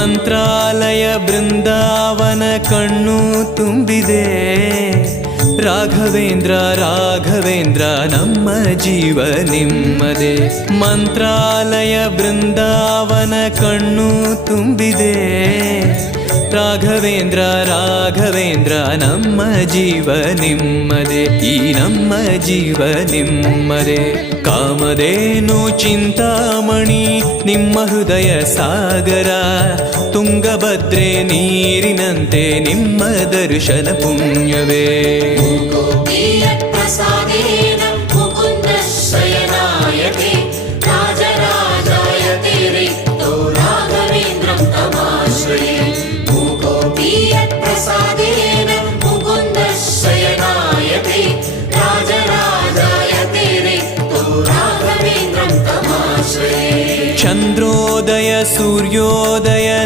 ಮಂತ್ರಾಲಯ ಬೃಂದಾವನ ಕಣ್ಣು ತುಂಬಿದೆ. ರಾಘವೇಂದ್ರ ರಾಘವೇಂದ್ರ ನಮ್ಮ ಜೀವ ನಿಮ್ಮದೇ. ಮಂತ್ರಾಲಯ ಬೃಂದಾವನ ಕಣ್ಣು ತುಂಬಿದೆ. ರಾಘವೇಂದ್ರ ರಾಘವೇಂದ್ರ ನಮ್ಮ ಜೀವ ನಿಮ್ಮದೇ. ಈ ನಮ್ಮ ಜೀವ ನಿಮ್ಮದೇ. ಕಾಮಧೇನು ಚಿಂತಾಮಣಿ ನಿಮ್ಮ ಹೃದಯ ಸಾಗರ. ತುಂಗಭದ್ರೆ ನೀರಿನಂತೆ ನಿಮ್ಮ ದರ್ಶನ ಪುಣ್ಯವೇ. ಚಂದ್ರೋದಯ ಸೂರ್ಯೋದಯ